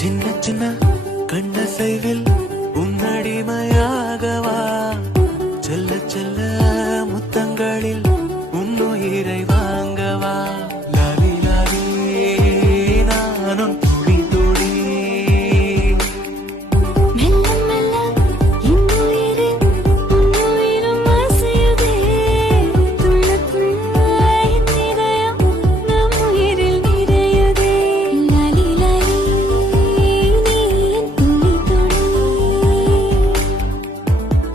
சின்ன சின்ன கண்ணசைவில் உன்னடிமையாகவா செல்ல செல்ல முத்தங்களில் உன்னுயிரை வாங்கவா லாலி லாலி நானும் துளி துளி மெல்ல மெல்ல இன்னுயிரின் உன்னுயிரும் அசையுதே துள்ள துள்ள என் இதயம் நம் உயிரில் நிறையுதே லாலி லாலி நீ என் துளி துளி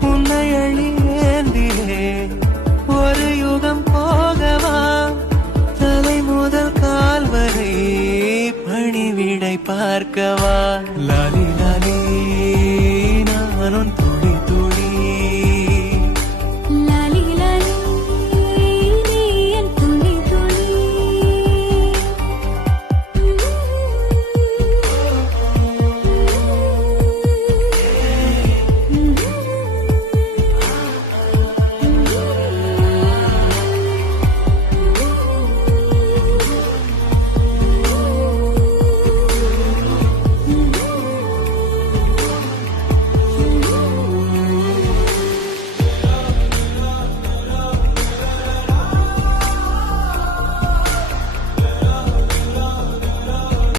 உன்னை அழியேந்திலே ஒரு யுகம் போகவா தலை முதல் கால் வரை பணிவிடை பார்க்கவா லாலி லாலி நானும்